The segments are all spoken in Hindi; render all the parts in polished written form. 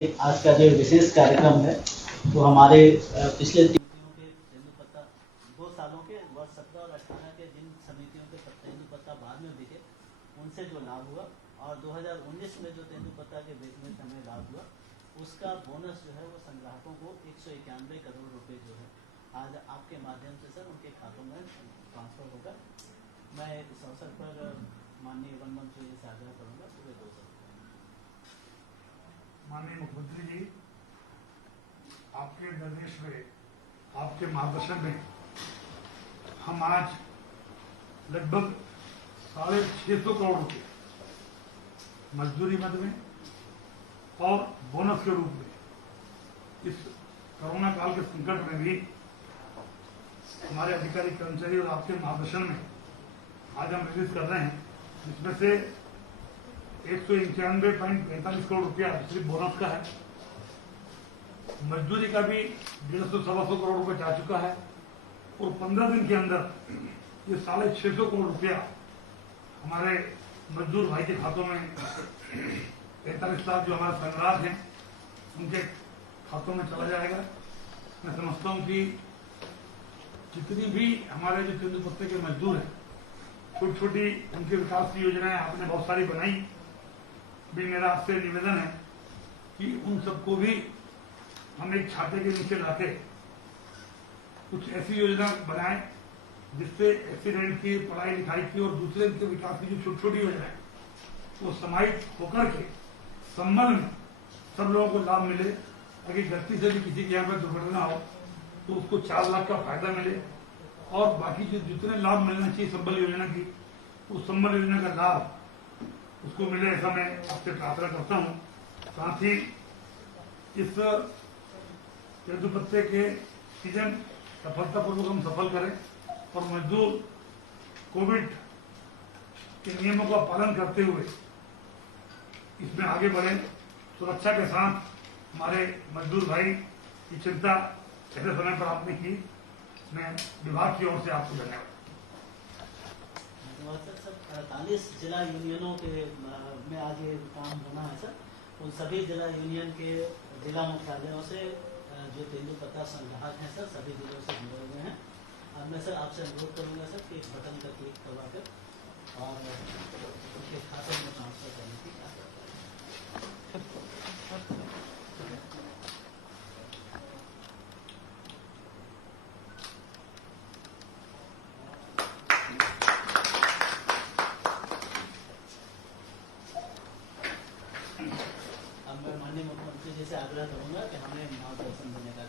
आज का जो विशेष कार्यक्रम है तो हमारे पिछले 3 के तेंदुपत्ता 2 सालों के वर्ष 17 और 18 के जिन समितियों के तेंदुपत्ता बाद में बिके उनसे जो लाभ हुआ और 2019 में जो तेंदुपत्ता के बेचने से हमें लाभ हुआ उसका बोनस जो है वो संग्राहकों को 191 करोड़ रुपए जो है आज आपके माध्यम से सर उनके खातों में ट्रांसफर होगा। मैं इस अवसर पर माननीय वन मंत्री जी से आग्रह करूँगा पूरे 2 शब्द। माननीय मुख्यमंत्री जी, आपके निर्देश में, आपके मार्गदर्शन में हम आज लगभग 650 करोड़ रुपए मजदूरी मद में और बोनस के रूप में इस कोरोना काल के संकट में भी हमारे अधिकारी कर्मचारी और आपके मार्गदर्शन में आज हम रिलीज कर रहे हैं, जिसमें से 191.45 करोड़ रुपया सिर्फ बोनस का है। मजदूरी का भी 150-125 करोड़ रुपया जा चुका है और 15 दिन के अंदर ये 650 करोड़ रुपया हमारे मजदूर भाई के खातों में 45 लाख जो हमारे संग्राहक हैं उनके खातों में चला जाएगा। मैं समझता हूँ कि जितनी भी हमारे जो तेंदुपत्ते के मजदूर हैं, छोटी छोटी उनके विकास की योजनाएं आपने बहुत सारी बनाई, भी मेरा आपसे निवेदन है कि उन सबको भी हम एक छाते के नीचे लाके कुछ ऐसी योजना बनाएं जिससे एक्सीडेंट की, पढ़ाई लिखाई की और दूसरे के विकास की जो छोटी छोटी योजनाएं वो समाहित होकर के संबल में सब लोगों को लाभ मिले, ताकि गलती से भी किसी के यहाँ पर दुर्घटना हो तो उसको 4 लाख का फायदा मिले और बाकी जो जितने लाभ मिलना चाहिए संबल योजना की, उस संबल योजना का लाभ उसको मिले, ऐसा मैं आपसे प्रार्थना करता हूँ। साथ ही इस तेंदुपत्ते के सीजन सफलतापूर्वक हम सफल करें और मजदूर कोविड के नियमों का पालन करते हुए इसमें आगे बढ़े। सुरक्षा के साथ हमारे मजदूर भाई की चिंता ऐसे समय पर आपने की, मैं विभाग की ओर से आपको धन्यवाद। 48 जिला यूनियनों के में आज ये काम होना है सर, उन सभी जिला यूनियन के जिला मुख्यालयों से जो तेंदुपत्ता संग्राहक हैं सर सभी जिलों से जुड़े हुए हैं। अब मैं सर आपसे अनुरोध करूंगा सर कि एक बटन का क्लिक करवा कर और उनके खाते में ट्रांसफर करने की मुख्यमंत्री जी से आग्रह करूंगा कि हमें मार्गदर्शन देने का।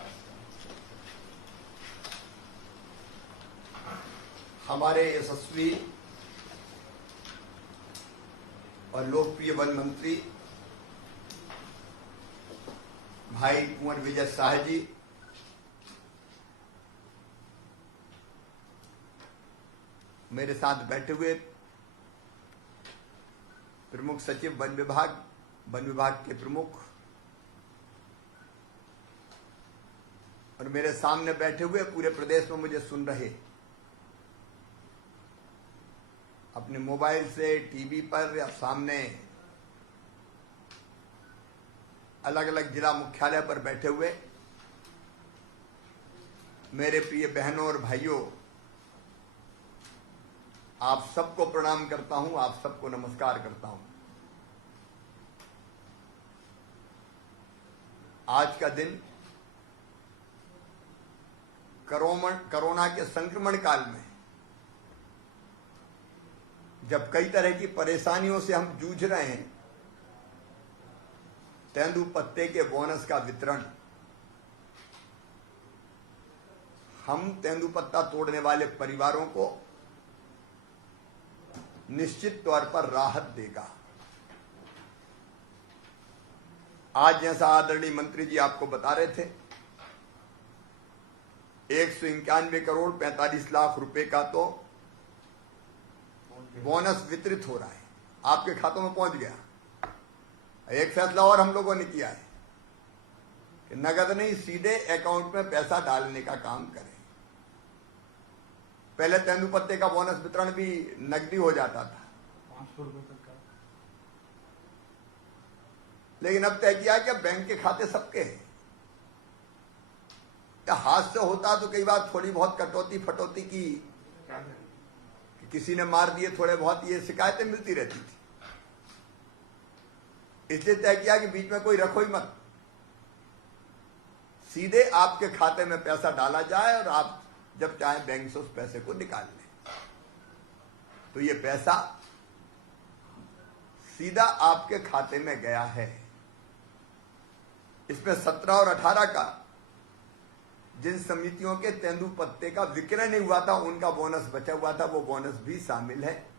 हमारे यशस्वी और लोकप्रिय वन मंत्री भाई कुंवर विजय शाह जी, मेरे साथ बैठे हुए प्रमुख सचिव वन विभाग के प्रमुख और मेरे सामने बैठे हुए पूरे प्रदेश में मुझे सुन रहे, अपने मोबाइल से, टीवी पर या सामने अलग अलग जिला मुख्यालय पर बैठे हुए मेरे प्रिय बहनों और भाइयों, आप सबको प्रणाम करता हूं, आप सबको नमस्कार करता हूं। आज का दिन कोरोना के संक्रमण काल में जब कई तरह की परेशानियों से हम जूझ रहे हैं, तेंदुपत्ते के बोनस का वितरण हम तेंदुपत्ता तोड़ने वाले परिवारों को निश्चित तौर पर राहत देगा। आज जैसा आदरणीय मंत्री जी आपको बता रहे थे, 191 करोड़ 45 लाख रुपए का तो बोनस वितरित हो रहा है, आपके खातों में पहुंच गया। एक फैसला और हम लोगों ने किया है कि नगद नहीं, सीधे अकाउंट में पैसा डालने का काम करें। पहले तेंदुपत्ते का बोनस वितरण भी नकदी हो जाता था, 500 रुपए तक का। लेकिन अब तय किया कि बैंक के खाते सबके हैं। या हाथ से होता तो कई बार थोड़ी बहुत कटौती फटौती की, कि किसी ने मार दिए थोड़े बहुत, ये शिकायतें मिलती रहती थी। इसलिए तय किया कि बीच में कोई रखो ही मत, सीधे आपके खाते में पैसा डाला जाए और आप जब चाहें बैंक से उस पैसे को निकाल लें। तो ये पैसा सीधा आपके खाते में गया है। इसमें 17 और 18 का जिन समितियों के तेंदुपत्ते का विक्रय नहीं हुआ था, उनका बोनस बचा हुआ था, वो बोनस भी शामिल है।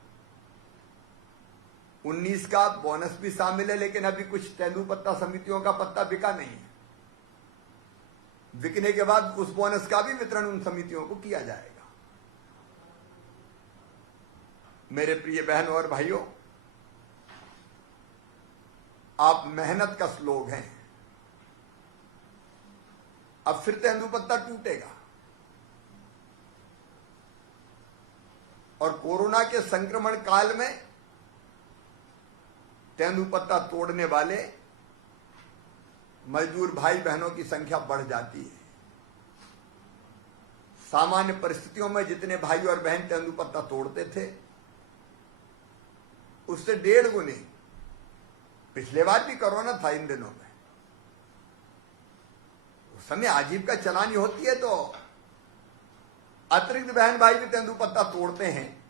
19 का बोनस भी शामिल है, लेकिन अभी कुछ तेंदुपत्ता समितियों का पत्ता बिका नहीं है। बिकने के बाद उस बोनस का भी वितरण उन समितियों को किया जाएगा। मेरे प्रिय बहनों और भाइयों, आप मेहनत कश लोग हैं। अब फिर तेंदुपत्ता टूटेगा और कोरोना के संक्रमण काल में तेंदुपत्ता तोड़ने वाले मजदूर भाई बहनों की संख्या बढ़ जाती है। सामान्य परिस्थितियों में जितने भाई और बहन तेंदुपत्ता तोड़ते थे, उससे 1.5 गुने। पिछले बार भी कोरोना था इन दिनों में, उस समय आजीविका चलानी होती है तो अतिरिक्त बहन भाई भी तेंदुपत्ता तोड़ते हैं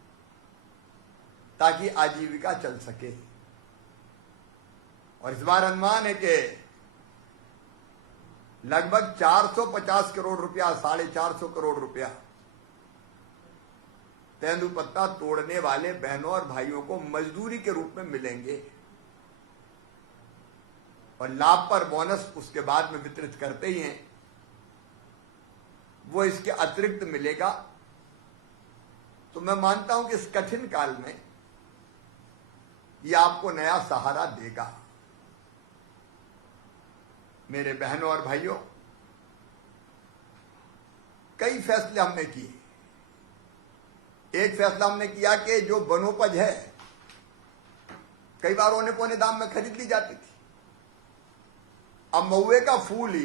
ताकि आजीविका चल सके। और इस बार अनुमान है कि लगभग 450 करोड़ रुपया, 450 करोड़ रुपया तेंदुपत्ता तोड़ने वाले बहनों और भाइयों को मजदूरी के रूप में मिलेंगे। और लाभ पर बोनस उसके बाद में वितरित करते ही हैं, वो इसके अतिरिक्त मिलेगा। तो मैं मानता हूं कि इस कठिन काल में ये आपको नया सहारा देगा। मेरे बहनों और भाइयों, कई फैसले हमने किए। एक फैसला हमने किया कि जो वनोपज है, कई बार औने पौने दाम में खरीद ली जाती थी। अब महुए का फूल ही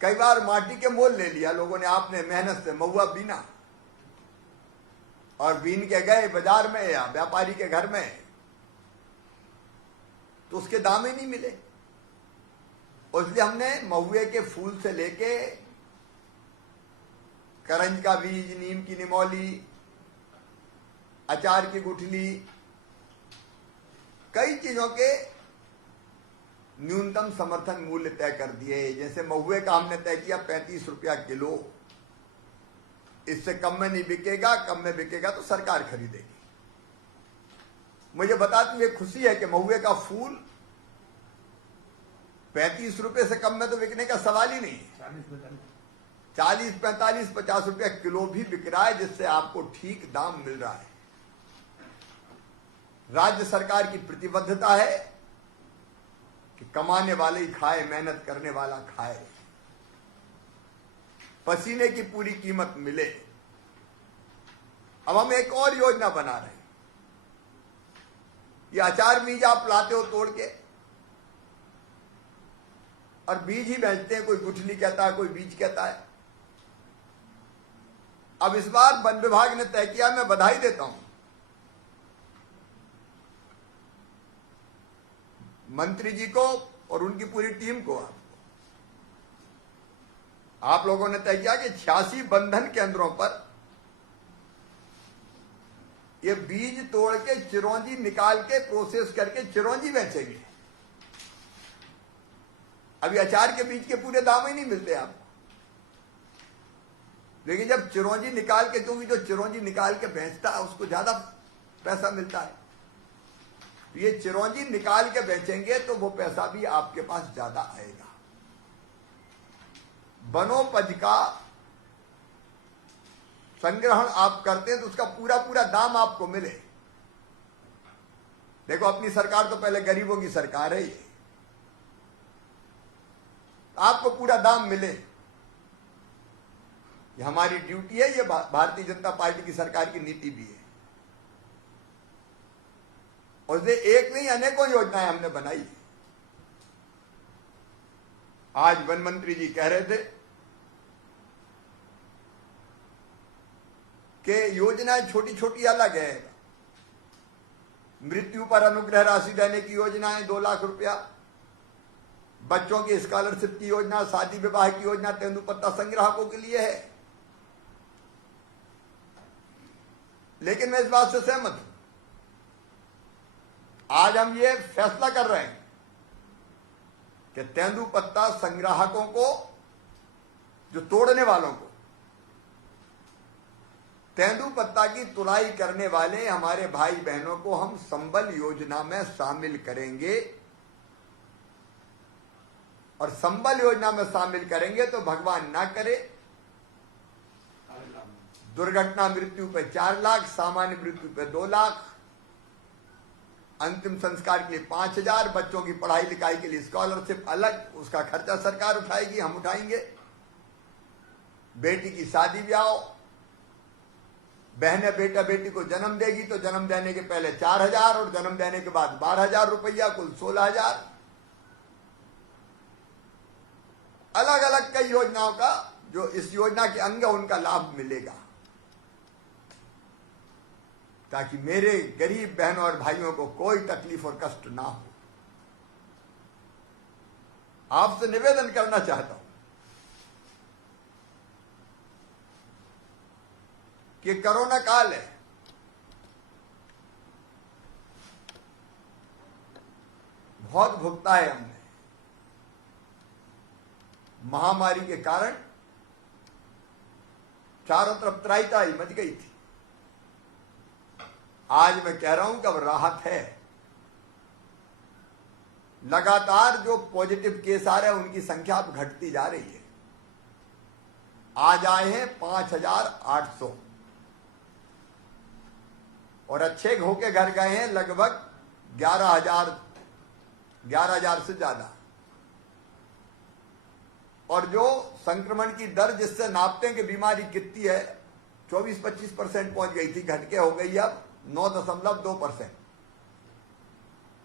कई बार माटी के मोल ले लिया लोगों ने। आपने मेहनत से महुआ बीना और बीन के गए बाजार में या व्यापारी के घर में, तो उसके दाम ही नहीं मिले। इसलिए हमने महुए के फूल से लेके करंज का बीज, नीम की निमौली, अचार की गुठली, कई चीजों के न्यूनतम समर्थन मूल्य तय कर दिए। जैसे महुए का हमने तय किया 35 रुपया किलो, इससे कम में नहीं बिकेगा, कम में बिकेगा तो सरकार खरीदेगी। मुझे बताते हुए खुशी है कि महुए का फूल 35 रुपए से कम में तो बिकने का सवाल ही नहीं। 40, 45, 50 रुपया किलो भी बिक रहा है, जिससे आपको ठीक दाम मिल रहा है। राज्य सरकार की प्रतिबद्धता है कि कमाने वाले ही खाए, मेहनत करने वाला खाए, पसीने की पूरी कीमत मिले। अब हम एक और योजना बना रहे हैं। ये अचार बीज आप लाते हो तोड़ के और बीज ही बेचते हैं, कोई गुठली कहता है, कोई बीज कहता है। अब इस बार वन विभाग ने तय किया, मैं बधाई देता हूं मंत्री जी को और उनकी पूरी टीम को। आप लोगों ने तय किया कि 86 बंधन केंद्रों पर ये बीज तोड़ के चिरौंजी निकाल के प्रोसेस करके चिरौंजी बेचेंगे। अभी अचार के बीज के पूरे दाम ही नहीं मिलते आपको, लेकिन जब चिरौंजी निकाल के, क्योंकि जो चिरौंजी निकाल के बेचता है उसको ज्यादा पैसा मिलता है, ये चिरौंजी निकाल के बेचेंगे तो वो पैसा भी आपके पास ज्यादा आएगा। वनोपज का संग्रहण आप करते हैं तो उसका पूरा पूरा दाम आपको मिले। देखो, अपनी सरकार तो पहले गरीबों की सरकार है, ये आपको पूरा दाम मिले, ये हमारी ड्यूटी है, ये भारतीय जनता पार्टी की सरकार की नीति भी है। और ये एक नहीं अनेकों योजनाएं हमने बनाई। आज वन मंत्री जी कह रहे थे कि योजनाएं छोटी छोटी अलग है। मृत्यु पर अनुग्रह राशि देने की योजना है 2 लाख रुपया, बच्चों की स्कॉलरशिप की योजना, शादी विवाह की योजना तेंदुपत्ता संग्राहकों के लिए है। लेकिन मैं इस बात से सहमत हूं, आज हम ये फैसला कर रहे हैं कि तेंदुपत्ता संग्राहकों को, जो तोड़ने वालों को, तेंदुपत्ता की तुड़ाई करने वाले हमारे भाई बहनों को हम संबल योजना में शामिल करेंगे। और संबल योजना में शामिल करेंगे तो भगवान ना करे दुर्घटना मृत्यु पे 4 लाख, सामान्य मृत्यु पे 2 लाख, अंतिम संस्कार के लिए 5,000, बच्चों की पढ़ाई लिखाई के लिए स्कॉलरशिप अलग, उसका खर्चा सरकार उठाएगी, हम उठाएंगे। बेटी की शादी ब्याह, बहने बेटा बेटी को जन्म देगी तो जन्म देने के पहले 4,000 और जन्म देने के बाद 12,000 रुपया, कुल 16,000। अलग अलग कई योजनाओं का जो इस योजना के अंग है उनका लाभ मिलेगा, ताकि मेरे गरीब बहनों और भाइयों को कोई तकलीफ और कष्ट ना हो। आपसे निवेदन करना चाहता हूं कि कोरोना काल है, बहुत भुगता है हमने। महामारी के कारण चारों तरफ त्राही मच गई थी। आज मैं कह रहा हूं कि अब राहत है। लगातार जो पॉजिटिव केस आ रहे हैं उनकी संख्या अब घटती जा रही है। आज आए हैं 5,800 और अच्छे होके घर गए हैं लगभग 11,000 से ज्यादा। और जो संक्रमण की दर जिससे नापते हैं कि बीमारी कितनी है, 24-25% पहुंच गई थी, घट के हो गई अब 9.2%।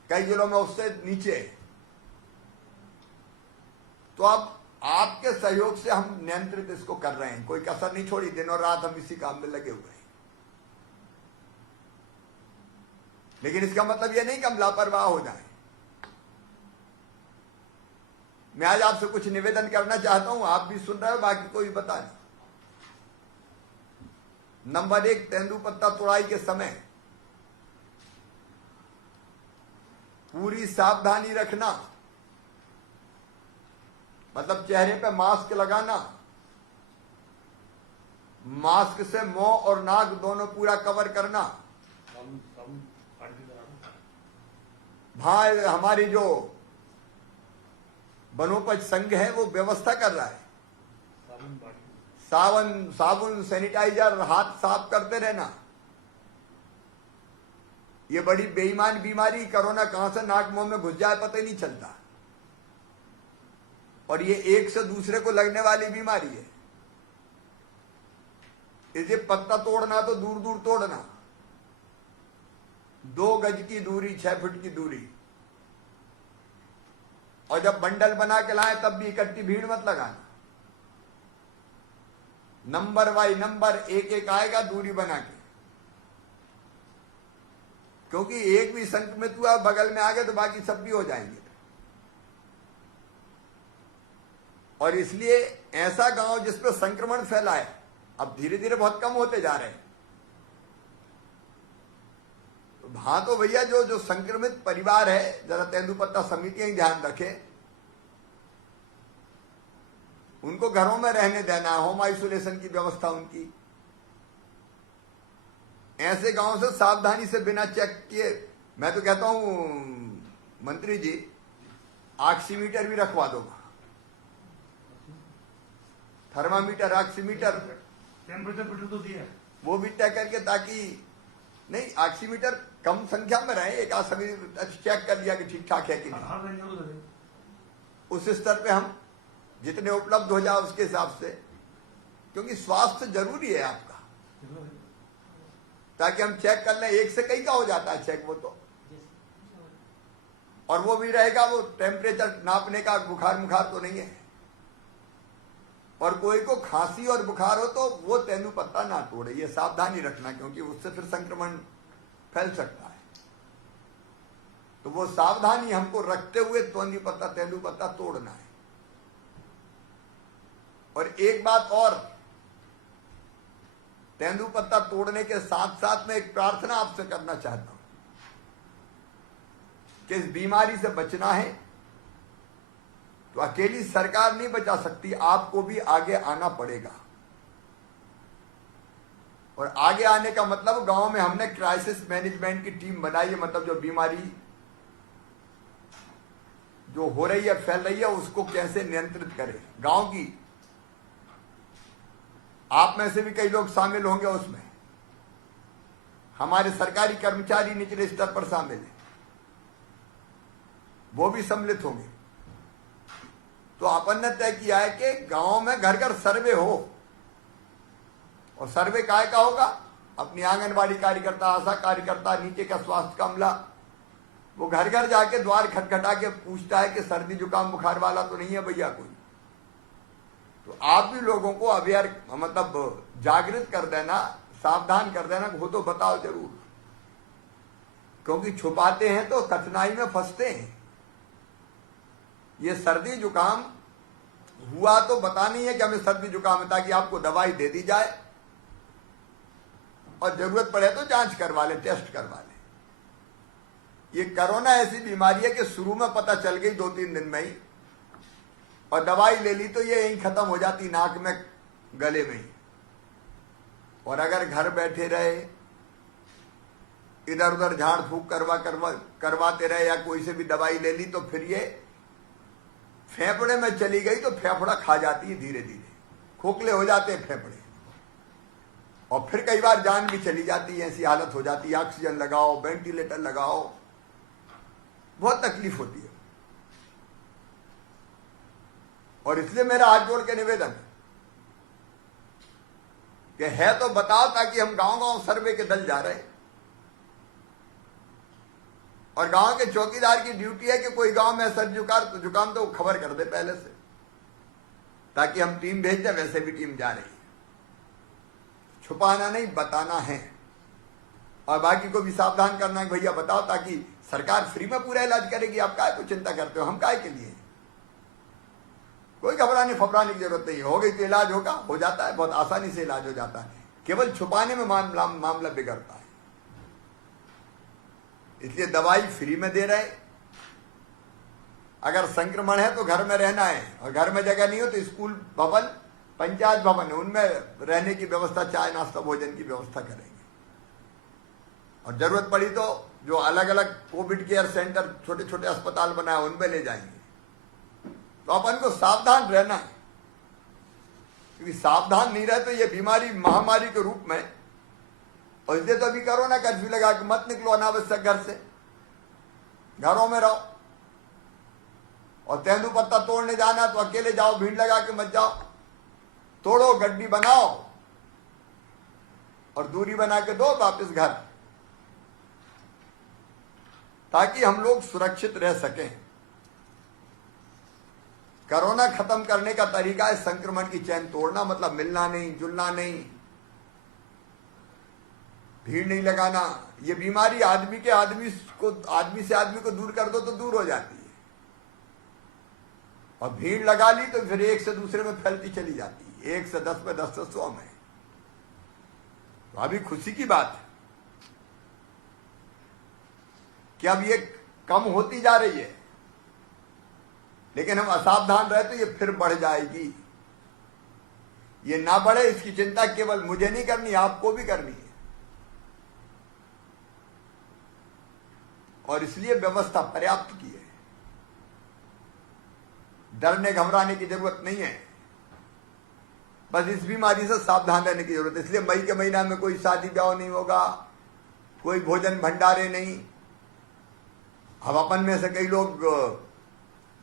कई जिलों में उससे नीचे। तो अब आपके सहयोग से हम नियंत्रित इसको कर रहे हैं, कोई कसर नहीं छोड़ी। दिन और रात हम इसी काम में लगे हुए हैं। लेकिन इसका मतलब यह नहीं कि हम लापरवाह हो जाएं। मैं आज आपसे कुछ निवेदन करना चाहता हूं, आप भी सुन रहे हो, बाकी कोई बता नहीं। नंबर 1, तेंदुपत्ता तुड़ाई के समय पूरी सावधानी रखना, मतलब चेहरे पे मास्क लगाना, मास्क से मुंह और नाक दोनों पूरा कवर करना। भाई हमारी जो वनोपज संघ है वो व्यवस्था कर रहा है, साबुन सैनिटाइजर, हाथ साफ करते रहना। ये बड़ी बेईमान बीमारी कोरोना कहां से नाक मुंह में घुस जाए पता ही नहीं चलता। और ये एक से दूसरे को लगने वाली बीमारी है। इसे पत्ता तोड़ना तो दूर दूर तोड़ना, 2 गज की दूरी, 6 फुट की दूरी। और जब बंडल बना के लाए तब भी इकट्ठी भीड़ मत लगाना। नंबर बाई नंबर एक आएगा दूरी बना के, क्योंकि एक भी संक्रमित हुआ बगल में आ गए तो बाकी सब भी हो जाएंगे। और इसलिए ऐसा गांव जिसपे संक्रमण फैला है अब धीरे धीरे बहुत कम होते जा रहे हैं। हाँ तो भैया जो संक्रमित परिवार है, जरा तेंदुपत्ता समितियां ध्यान रखें, उनको घरों में रहने देना, होम आइसोलेशन की व्यवस्था उनकी। ऐसे गांव से सावधानी से बिना चेक किए, मैं तो कहता हूं मंत्री जी ऑक्सीमीटर भी रखवा दो, थर्मामीटर, ऑक्सीमीटर, टेम्परेचर तो दिया वो भी तय करके, ताकि नहीं ऑक्सीमीटर कम संख्या में रहे, एक आध सभी चेक कर लिया कि ठीक ठाक है कि नहीं। उस स्तर पे हम जितने उपलब्ध हो जाए उसके हिसाब से, क्योंकि स्वास्थ्य जरूरी है आपका, ताकि हम चेक कर लें। एक से कई का हो जाता है चेक, वो तो और वो भी रहेगा, वो टेम्परेचर नापने का, बुखार मुखार तो नहीं है। और कोई को खांसी और बुखार हो तो वो तेंदुपत्ता ना तोड़े, ये सावधानी रखना, क्योंकि उससे फिर संक्रमण फैल सकता है। तो वो सावधानी हमको रखते हुए तेंदुपत्ता तोड़ना है। और एक बात और, तेंदुपत्ता तोड़ने के साथ साथ में एक प्रार्थना आपसे करना चाहता हूं कि इस बीमारी से बचना है तो अकेली सरकार नहीं बचा सकती, आपको भी आगे आना पड़ेगा। और आगे आने का मतलब, गांव में हमने क्राइसिस मैनेजमेंट की टीम बनाई है, मतलब जो बीमारी जो हो रही है, फैल रही है, उसको कैसे नियंत्रित करें। गांव की, आप में से भी कई लोग शामिल होंगे उसमें, हमारे सरकारी कर्मचारी निचले स्तर पर शामिल हैं, वो भी सम्मिलित होंगे। तो अपन ने तय किया है कि गांव में घर घर सर्वे हो। और सर्वे काय का होगा? अपनी आंगनबाड़ी कार्यकर्ता, आशा कार्यकर्ता, नीचे का स्वास्थ्य का अमला, वो घर घर जाके द्वार खटखटा के पूछता है कि सर्दी जुकाम बुखार वाला तो नहीं है भैया कोई। तो आप भी लोगों को अवेयर, मतलब जागृत कर देना, सावधान कर देना, वो तो बताओ जरूर, क्योंकि छुपाते हैं तो कठिनाई में फंसते हैं। ये सर्दी जुकाम हुआ तो बता नहीं है कि हमें सर्दी जुकाम है, ताकि आपको दवाई दे दी जाए और जरूरत पड़े तो जांच करवा ले, टेस्ट करवा ले। ये कोरोना ऐसी बीमारी है कि शुरू में पता चल गई 2-3 दिन में ही, और दवाई ले ली तो ये यहीं खत्म हो जाती, नाक में, गले में ही। और अगर घर बैठे रहे, इधर उधर झाड़ फूक करवाते रहे, या कोई से भी दवाई ले ली, तो फिर ये फेफड़े में चली गई तो फेफड़ा खा जाती है, धीरे धीरे खोखले हो जाते हैं फेफड़े, और फिर कई बार जान भी चली जाती है। ऐसी हालत हो जाती है, ऑक्सीजन लगाओ, वेंटिलेटर लगाओ, बहुत तकलीफ होती है। और इसलिए मेरा हाथ जोड़ के निवेदन कि है तो बताओ, ताकि हम गांव गांव सर्वे के दल जा रहे हैं, और गांव के चौकीदार की ड्यूटी है कि कोई गांव में सर्दी जुकाम तो खबर कर दे पहले से, ताकि हम टीम भेज दें। वैसे भी टीम जा रही है, छुपाना नहीं, बताना है। और बाकी को भी सावधान करना है, भैया बताओ, ताकि सरकार फ्री में पूरा इलाज करेगी। आप काय को चिंता करते हो, हम काय के लिए? कोई घबराने फबराने की जरूरत नहीं है। हो गई तो इलाज होगा, हो जाता है, बहुत आसानी से इलाज हो जाता है। केवल छुपाने में मामला बिगड़ता है। इसलिए दवाई फ्री में दे रहे। अगर संक्रमण है तो घर में रहना है, और घर में जगह नहीं हो तो स्कूल भवन, पंचायत भवन है, उनमें रहने की व्यवस्था, चाय नाश्ता भोजन की व्यवस्था करेंगे। और जरूरत पड़ी तो जो अलग अलग कोविड केयर सेंटर, छोटे छोटे अस्पताल बनाए, उनमें ले जाएंगे। तो अपन को सावधान रहना है, क्योंकि सावधान नहीं रहे तो ये बीमारी महामारी के रूप में, और इसलिए तो अभी कोरोना कर्फ्यू लगा कि मत निकलो अनावश्यक घर से, घरों में रहो। और तेंदुपत्ता तोड़ने जाना तो अकेले जाओ, भीड़ लगा के मत जाओ, तोड़ो, गड्डी बनाओ और दूरी बना के दो वापस घर, ताकि हम लोग सुरक्षित रह सकें। कोरोना खत्म करने का तरीका है संक्रमण की चैन तोड़ना, मतलब मिलना नहीं, जुलना नहीं, भीड़ नहीं लगाना। ये बीमारी आदमी से आदमी को दूर कर दो तो दूर हो जाती है, और भीड़ लगा ली तो फिर एक से दूसरे में फैलती चली जाती है, 1 से 10 में, 10 से 100 में। तो अभी खुशी की बात है कि अब ये कम होती जा रही है, लेकिन हम असावधान रहे तो ये फिर बढ़ जाएगी। ये ना बढ़े इसकी चिंता केवल मुझे नहीं करनी, आपको भी करनी है। और इसलिए व्यवस्था पर्याप्त की है, डरने घबराने की जरूरत नहीं है। बस इस बीमारी से सावधान रहने की जरूरत है। इसलिए मई के महीना में कोई शादी ब्याह नहीं होगा, कोई भोजन भंडारे नहीं। अब अपन में से कई लोग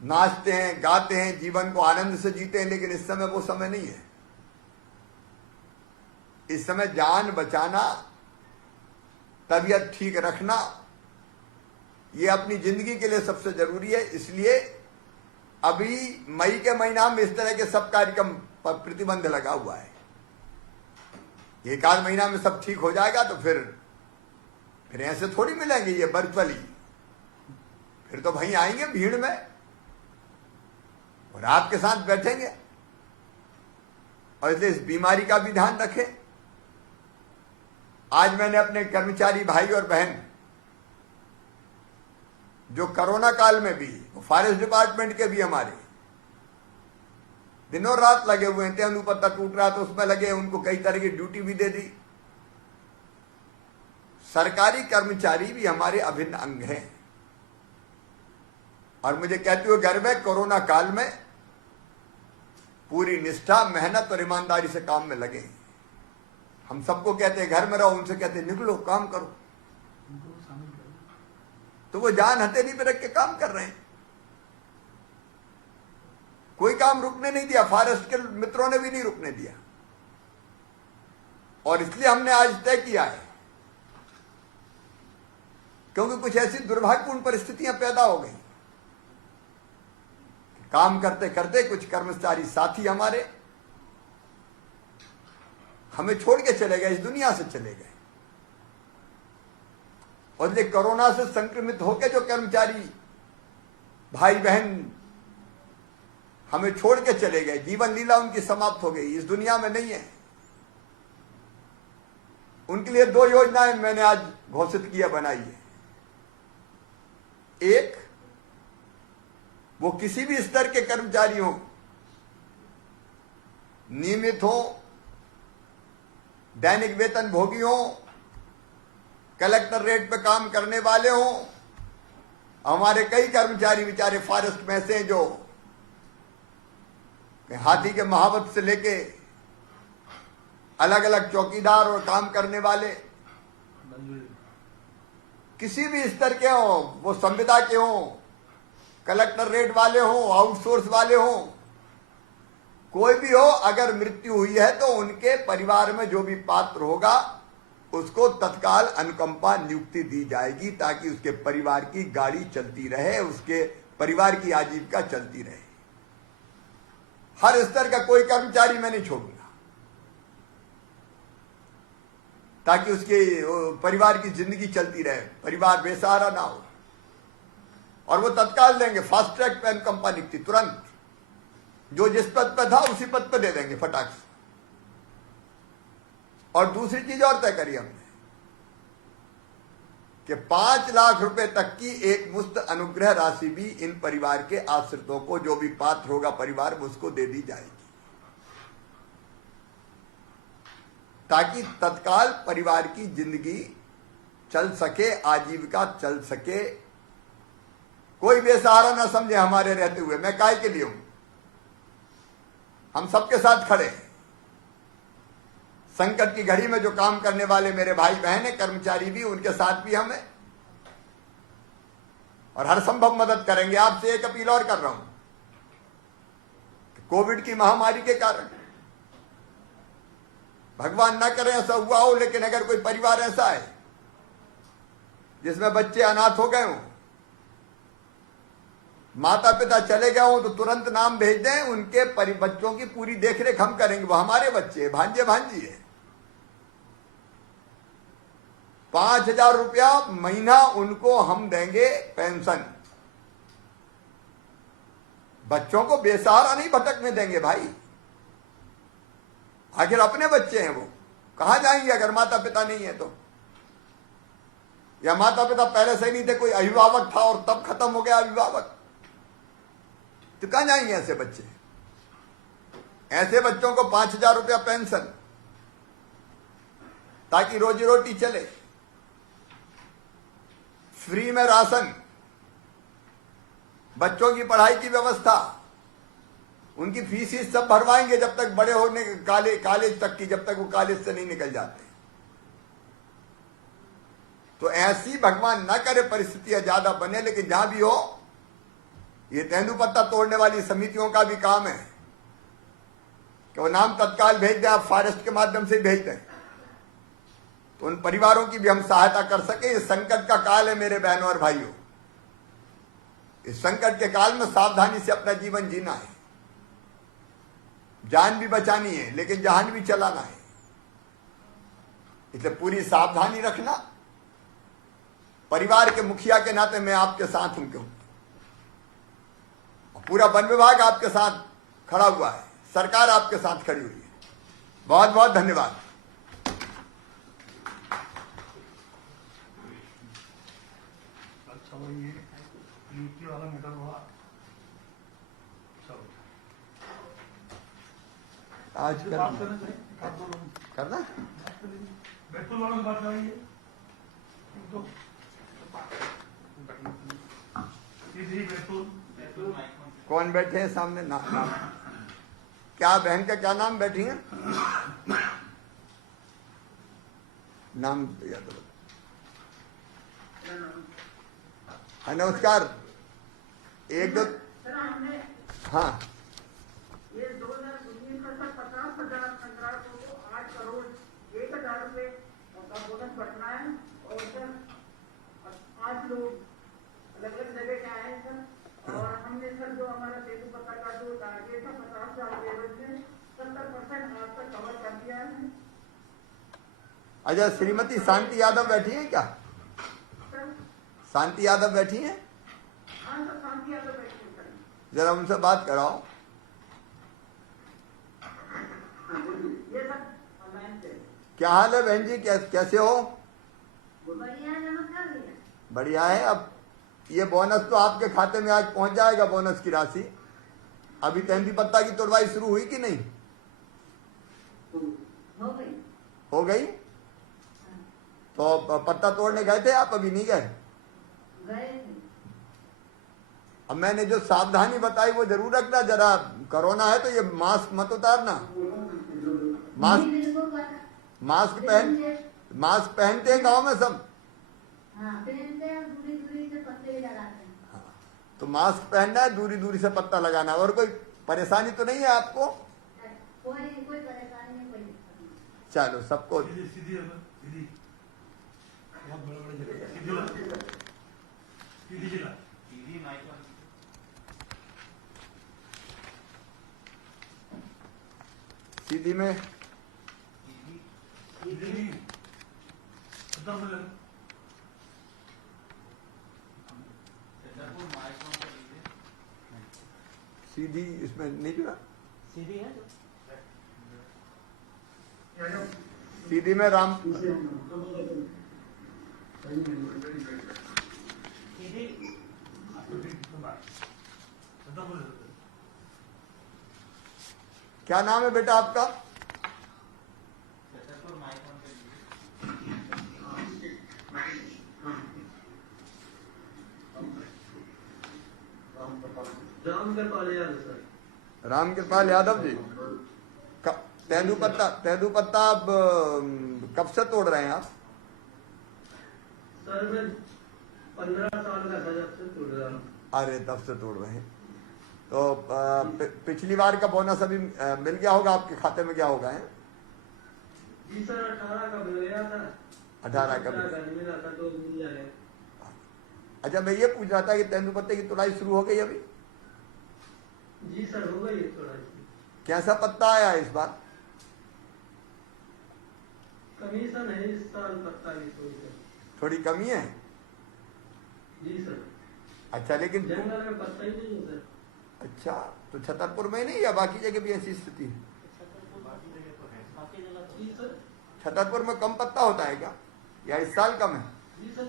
नाचते हैं, गाते हैं, जीवन को आनंद से जीते हैं, लेकिन इस समय वो समय नहीं है। इस समय जान बचाना, तबीयत ठीक रखना ये अपनी जिंदगी के लिए सबसे जरूरी है। इसलिए अभी मई के महीना में इस तरह के सब कार्यक्रम पर प्रतिबंध लगा हुआ है। एक आध महीना में सब ठीक हो जाएगा तो फिर ऐसे थोड़ी मिलेंगे ये वर्चुअली। फिर तो भाई आएंगे भीड़ में और आपके साथ बैठेंगे। और इसलिए इस बीमारी का भी ध्यान रखें। आज मैंने अपने कर्मचारी भाई और बहन जो कोरोना काल में भी, फॉरेस्ट डिपार्टमेंट के भी हमारे दिनों रात लगे हुए हैं, तेंदुपत्ता टूट रहा तो उसमें लगे, उनको कई तरह की ड्यूटी भी दे दी। सरकारी कर्मचारी भी हमारे अभिन्न अंग हैं और मुझे कहते हुए गर्व है, कोरोना काल में पूरी निष्ठा, मेहनत और ईमानदारी से काम में लगे। हम सबको कहते हैं घर में रहो, उनसे कहते हैं निकलो काम करो, तो वो जान हथेली पे रख के काम कर रहे हैं। कोई काम रुकने नहीं दिया, फॉरेस्ट के मित्रों ने भी नहीं रुकने दिया। और इसलिए हमने आज तय किया है, क्योंकि कुछ ऐसी दुर्भाग्यपूर्ण परिस्थितियां पैदा हो गई। काम करते करते कुछ कर्मचारी साथी हमारे हमें छोड़ के चले गए, इस दुनिया से चले गए। और ये कोरोना से संक्रमित होकर जो कर्मचारी भाई बहन हमें छोड़ के चले गए, जीवन लीला उनकी समाप्त हो गई, इस दुनिया में नहीं है। उनके लिए 2 योजनाएं मैंने आज घोषित किया, बनाई है। एक, वो किसी भी स्तर के कर्मचारी हों, नियमित हों, दैनिक वेतन भोगी हों, कलेक्टर रेट पे काम करने वाले हों। हमारे कई कर्मचारी बेचारे फॉरेस्ट में से जो हाथी के महावत से लेके अलग अलग चौकीदार और काम करने वाले, किसी भी स्तर के हों, वो संविदा के हों, कलेक्टर रेट वाले हों, आउटसोर्स वाले हों, कोई भी हो, अगर मृत्यु हुई है तो उनके परिवार में जो भी पात्र होगा उसको तत्काल अनुकंपा नियुक्ति दी जाएगी, ताकि उसके परिवार की गाड़ी चलती रहे, उसके परिवार की आजीविका चलती रहे। हर स्तर का कोई कर्मचारी मैं नहीं छोड़ूंगा, ताकि उसके परिवार की जिंदगी चलती रहे, परिवार बेसहारा ना हो। और वो तत्काल देंगे, फास्ट ट्रैक पे अनुकंपा नियुक्ति तुरंत, जो जिस पद पे था उसी पद पे दे देंगे फटाक से। और दूसरी चीज और तय करी हमने कि 5 लाख रुपए तक की एक मुफ्त अनुग्रह राशि भी इन परिवार के आश्रितों को, जो भी पात्र होगा परिवार में, उसको दे दी जाएगी, ताकि तत्काल परिवार की जिंदगी चल सके, आजीविका चल सके। कोई बेसहारा ना समझे हमारे रहते हुए, मैं काय के लिए हूं, हम सबके साथ खड़े हैं। संकट की घड़ी में जो काम करने वाले मेरे भाई बहन है, कर्मचारी भी, उनके साथ भी हम हैं और हर संभव मदद करेंगे। आपसे एक अपील और कर रहा हूं, कोविड की महामारी के कारण, भगवान ना करे ऐसा हुआ हो, लेकिन अगर कोई परिवार ऐसा है जिसमें बच्चे अनाथ हो गए हों, माता पिता चले गए हों, तो तुरंत नाम भेज दें, उनके बच्चों की पूरी देखरेख हम करेंगे। वो हमारे बच्चे, भांजे भांजी है। 5,000 रुपया महीना उनको हम देंगे पेंशन। बच्चों को बेसहारा नहीं भटकने देंगे भाई, आखिर अपने बच्चे हैं, वो कहां जाएंगे अगर माता पिता नहीं है तो? या माता पिता पहले से ही नहीं थे, कोई अभिभावक था और तब खत्म हो गया अभिभावक, तो कहां जाएंगे ऐसे बच्चे? ऐसे बच्चों को 5,000 रुपया पेंशन, ताकि रोजी रोटी चले। फ्री में राशन, बच्चों की पढ़ाई की व्यवस्था, उनकी फीस सब भरवाएंगे जब तक बड़े होने कॉलेज तक की, जब तक वो कॉलेज से नहीं निकल जाते। तो ऐसी भगवान ना करे परिस्थितियां ज्यादा बने, लेकिन जहां भी हो, ये तेंदुपत्ता तोड़ने वाली समितियों का भी काम है कि वो नाम तत्काल भेज दें, आप फॉरेस्ट के माध्यम से भेज दें, तो उन परिवारों की भी हम सहायता कर सके। ये संकट का काल है मेरे बहनों और भाइयों, इस संकट के काल में सावधानी से अपना जीवन जीना है, जान भी बचानी है लेकिन जहान भी चलाना है। इसलिए पूरी सावधानी रखना। परिवार के मुखिया के नाते मैं आपके साथ हूं, क्यों पूरा वन विभाग आपके साथ खड़ा हुआ है, सरकार आपके साथ खड़ी हुई है। बहुत बहुत धन्यवाद। अच्छा भाई, ये यूपी वाला मैटर हुआ। चलो आज बात करना चाहिए, करना बैतूल वालों से बात करेंगे तो सीधी बैतूल। कौन बैठे हैं सामने? नाम क्या? बहन का क्या नाम बैठी है? नाम याद हो? नमस्कार। एक दो हाँ, ये 2019 का 50,000 संग्राहकों को 8 करोड़ 1,000 रुपए का बोनस बढ़ना है। और सर 5 लोग अलग अलग जगह के आए हैं सर। और हमने सर जो हमारा तेंदुपत्ता का जो टारगेट था 50,000 लेवल से 70% आज तक कवर कर दिया है। अच्छा, श्रीमती शांति यादव बैठी है क्या? शांति यादव बैठी हैं? हाँ सर, शांति यादव बैठी है सर। जरा उनसे बात कराओ। ये सब ऑनलाइन पे। क्या हाल है बहन जी? कैसे हो? बढ़िया है, नमस्कार भैया। बढ़िया है। अब ये बोनस तो आपके खाते में आज पहुंच जाएगा, बोनस की राशि। अभी तेंदुपत्ता की तोड़वाई शुरू हुई कि नहीं? हो गई। हो गई। तो पत्ता तोड़ने गए थे आप? अभी नहीं गए? गए थे। अब मैंने जो सावधानी बताई वो जरूर रखना। जरा कोरोना है तो ये मास्क मत उतारना। मास्क पहनते हैं गांव में सब। हाँ, पहनते हैं, दूरी दूरी से पत्ते भी लगाते हैं। हाँ, तो मास्क पहनना है, दूरी दूरी से पत्ता लगाना है। और कोई परेशानी तो नहीं है आपको? कोई परेशानी नहीं, कोई दिक्कत नहीं। चलो सबको सीधी सीधी सीधी बहुत बड़े बड़े जगह सीधी सीधी जिला सीधी माइक सीधी में सीधी सीधी इसमें नहीं जुड़ा। सीधी है जो सीधी में राम सीधी क्या नाम है बेटा आपका? रामकृपाल यादव सर। रामकृपाल यादव जी। तेंदुपत्ता अब कब से तोड़ रहे हैं आप? सर मैं 15 साल का था जब से तोड़ रहा हूँ। अरे तब से तोड़ रहे हैं। तो पिछली बार का बोनस अभी मिल गया होगा आपके खाते में? क्या होगा है? जी सर 18 का मिल गया था। 18 का मिला था तो मिल जाएगा। अच्छा, मैं ये पूछ रहा था कि तेंदुपत्ते की तुड़ाई शुरू हो गई अभी? जी सर हो गई थोड़ा। कैसा पत्ता आया इस बार? कमीशन है इस साल पत्ता की थोड़ी कमी है। जी सर। अच्छा, लेकिन जंगल में पत्ता ही नहीं है सर। अच्छा, तो छतरपुर में नहीं या बाकी जगह भी ऐसी स्थिति है? जी सर। छतरपुर में कम पत्ता होता है क्या, या इस साल कम है? जी सर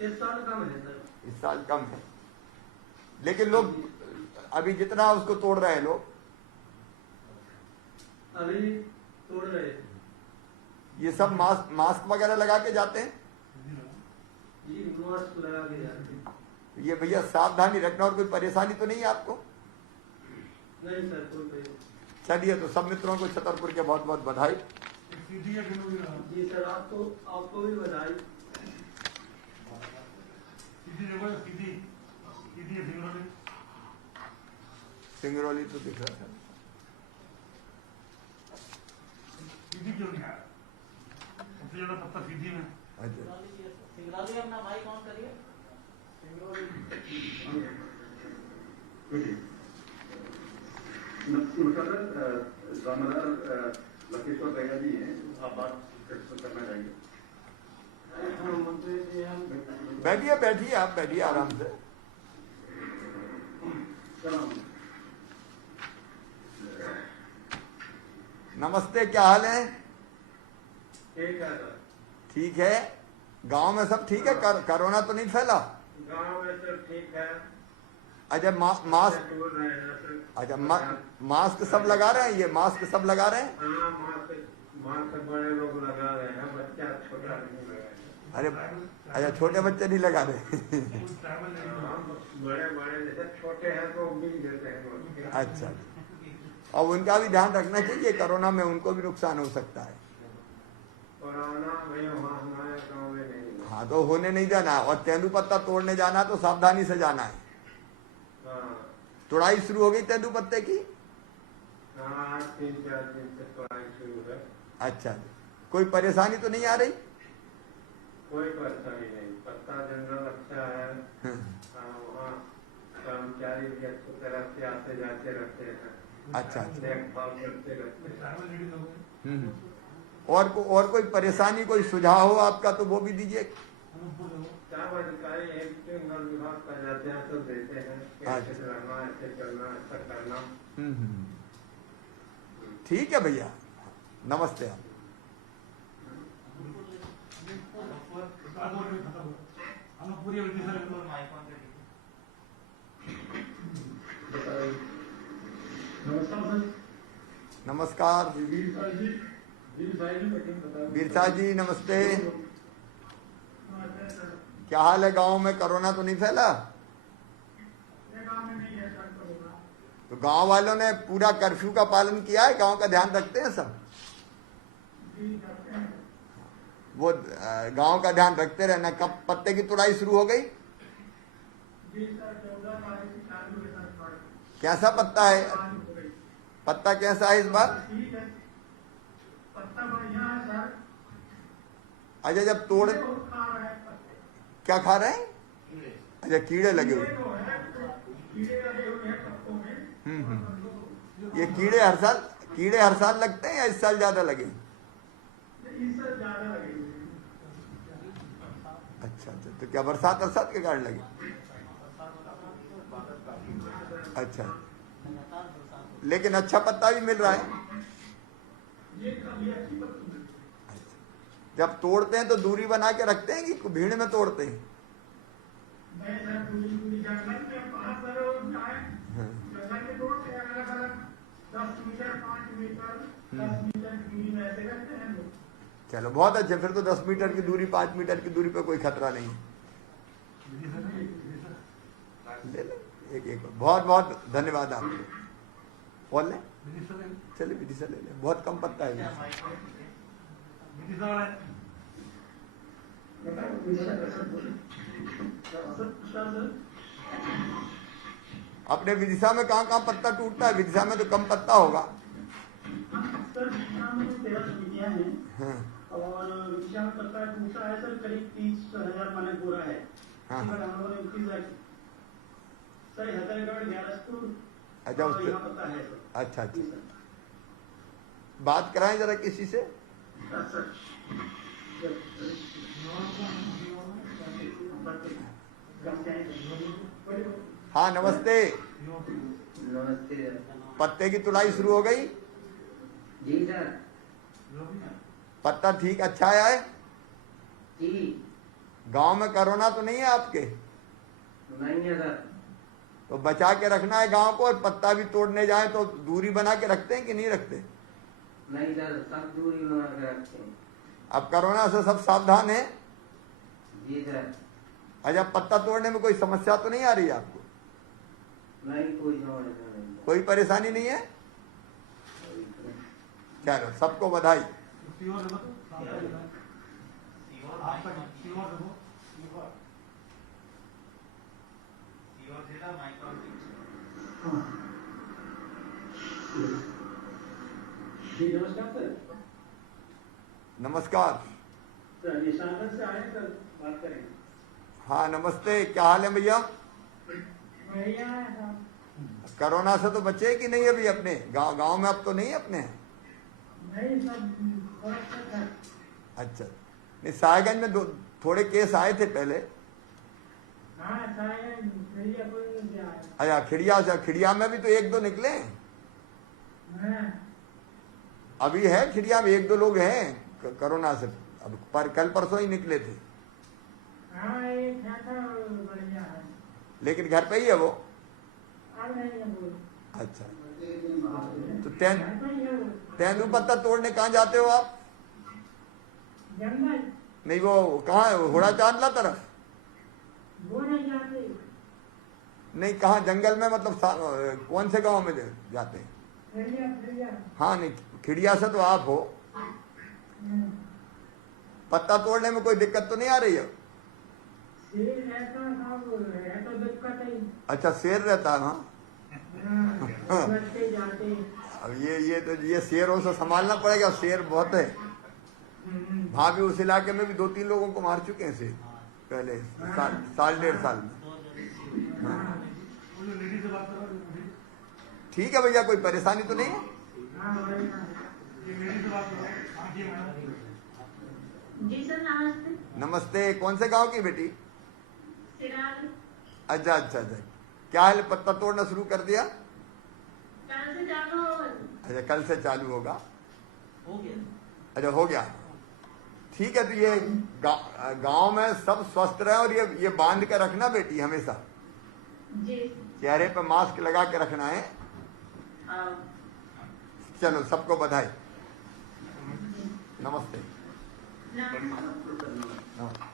इस साल कम है सर। इस साल कम है, लेकिन लोग अभी जितना उसको तोड़ रहे हैं लोग अभी तोड़ रहे हैं। ये सब मास्क वगैरह लगा के जाते हैं। जी मास्क लगा के जाते हैं। ये भैया सावधानी रखना। और कोई परेशानी तो नहीं है आपको? नहीं सर कोई। चलिए, तो सब मित्रों को छतरपुर के बहुत बहुत बधाई। जी सर आपको भी बधाई। सिंगरौली तो दिख रहा है। सीधी क्यों नहीं आया? सबसे ज्यादा पत्ता सीधी में। अच्छा, सिंगरौली अपना माइक ऑन करिए। दामोदर लखेश्वर भैया जी हैं, आप बात करना चाहिए। बैठिए बैठिए, आप बैठिए आराम से। नमस्ते, क्या हाल है? ठीक है सर। ठीक है। गांव में सब ठीक है? कोरोना तो नहीं फैला? गांव में सब ठीक है। अच्छा, मास्क, अच्छा मास्क सब लगा रहे हैं? ये मास्क सब लगा रहे हैं? हाँ, मास्क बड़े लोग लगा रहे हैं, बच्चा छोटा नहीं लगा रहे। अरे अच्छा, छोटे बच्चे नहीं लगा रहे? बड़े बड़े जैसे छोटे हैं तो मिल देते हैं। अच्छा, और उनका भी ध्यान रखना चाहिए, कोरोना में उनको भी नुकसान हो सकता है। कोरोना में हमारे गाँव में नहीं। हाँ, तो होने नहीं देना। और तेंदुपत्ता तोड़ने जाना तो सावधानी से जाना है। तोड़ाई शुरू हो गई तेंदुपत्ते की? हाँ, 3-4 दिन से तोड़ाई शुरू है। अच्छा, कोई परेशानी तो नहीं आ रही? कोई परेशानी नहीं, पत्ता जंगल अच्छा है। वहाँ कर्मचारी भी अच्छी तरह से आते जाते रहते हैं। अच्छा, देखभाल करते रहते हैं। और कोई परेशानी, कोई सुझाव हो आपका तो वो भी दीजिए। सब अधिकारी वन विभाग कर जाते हैं तो देते हैं, कैसे रहना, ऐसे करना, ऐसा करना। ठीक है भैया, नमस्ते। आप नमस्कार। बिरसा जी नमस्ते। क्या हाल है? गांव में कोरोना तो नहीं फैला? तो गांव वालों ने पूरा कर्फ्यू का पालन किया है? गांव का ध्यान रखते हैं सब? वो गांव का ध्यान रखते रहना। कब पत्ते की तुड़ाई शुरू हो गई? कैसा पत्ता है? पत्ता कैसा है इस बार? अच्छा, जब तोड़ क्या खा रहे हैं? अच्छा, कीड़े लगे हुए। ये कीड़े हर साल लगते हैं या इस साल ज्यादा लगे? अच्छा, तो क्या बरसात के कारण लगे? अच्छा, लेकिन अच्छा पत्ता भी मिल रहा है। जब तोड़ते हैं तो दूरी बना के रखते हैं कि भीड़ में तोड़ते हैं? चलो बहुत अच्छे, फिर तो 10 मीटर की दूरी, 5 मीटर की दूरी पे कोई खतरा नहीं। ले ले एक बहुत बहुत धन्यवाद आपको। बोल लें? चलिए विधि से ले लें, बहुत कम पत्ता है। अपने विदिशा में कहाँ पत्ता टूटता है? विदिशा में तो कम पत्ता होगा। सर, विदिशा में 13 समितियां हैं और विदिशा में पत्ता टूटा है सर, करीब 30,000 माने बोरा है। हाँ। हम लोगों ने 29 सर हैदरगढ़, ग्यारसपुर, अच्छा, उससे पत्ता है सर। अच्छा, बात कराएं जरा किसी से। हाँ, नमस्ते। नमस्ते। पत्ते की तुड़ाई शुरू हो गई? जी सर। पत्ता ठीक अच्छा आया है? जी। गांव में कोरोना तो नहीं है आपके? नहीं है सर। तो बचा के रखना है गांव को। और पत्ता भी तोड़ने जाए तो दूरी बना के रखते हैं कि नहीं रखते? नहीं सर, सब दूरी बना के रखते हैं। अब कोरोना से सब सावधान है? जी सर। अच्छा, पत्ता तोड़ने में कोई समस्या तो नहीं आ रही आपको? नहीं, कोई समस्या नहीं। कोई परेशानी नहीं है? चलो, सबको बधाई। जी नमस्कार सर। नमस्कार। सर निशानगढ़ से आए सर, बात करें। हाँ नमस्ते, क्या हाल है भैया? बढ़िया है सब। कोरोना से तो बचे कि नहीं अभी अपने गांव में? अब तो नहीं अपने? नहीं सब सुरक्षित है। अच्छा, नहीं साहेबगंज में थोड़े केस आए थे पहले। हाँ शायद खिड़िया कोई नहीं गया है। अच्छा, खिड़िया में भी तो 1-2 निकले। हाँ अभी है खिड़िया में 1-2 लोग हैं कोरोना से, अब कल परसों ही निकले थे। हाँ एक है था बढ़िया है। लेकिन घर पे ही है वो। अब नहीं है वो। अच्छा, तो घर पे ही है वो। तेंदुपत्ता तोड़ने कहाँ जाते हो आप? जंगल नहीं वो कहाँ है, घोड़ा चांदला तरफ? वो नहीं जाते। नहीं कहाँ जंगल में, मतलब कौन से गांव में जाते हैं? खिड़िया हाँ नहीं, खिड़िया से तो आप हो। पत्ता तोड़ने में कोई दिक्कत तो नहीं आ रही है? शेर रहता सब है तो दिक्कत है। अच्छा, शेर रहता है। हाँ हाँ बचते जाते। अब ये शेरों से संभालना पड़ेगा, शेर बहुत है। वहाँ भी उस इलाके में भी 2-3 लोगों को मार चुके हैं शेर पहले, साल 1.5 साल में। वो जो लेडी से बात कर रहा है, ठीक है भैया, कोई परेशानी तो नहीं है? हाँ बढ़िया। ये लेडी से बात कर रहा है। हाँ जी मैडम। जी सर नमस्ते। नमस्ते, कौन से गांव की बेटी? सिराज। अच्छा, क्या हाल, पत्ता तोड़ना शुरू कर दिया? कल से चालू होगा। अच्छा, कल से चालू होगा। हो गया। अच्छा, हो गया। ठीक है, तो ये गांव में सब स्वस्थ रहे, और ये बांध के रखना बेटी हमेशा। जी। चेहरे पे मास्क लगा के रखना है। हाँ। चलो, सबको बधाई। नमस्ते। नमस्ते। नमस्ते।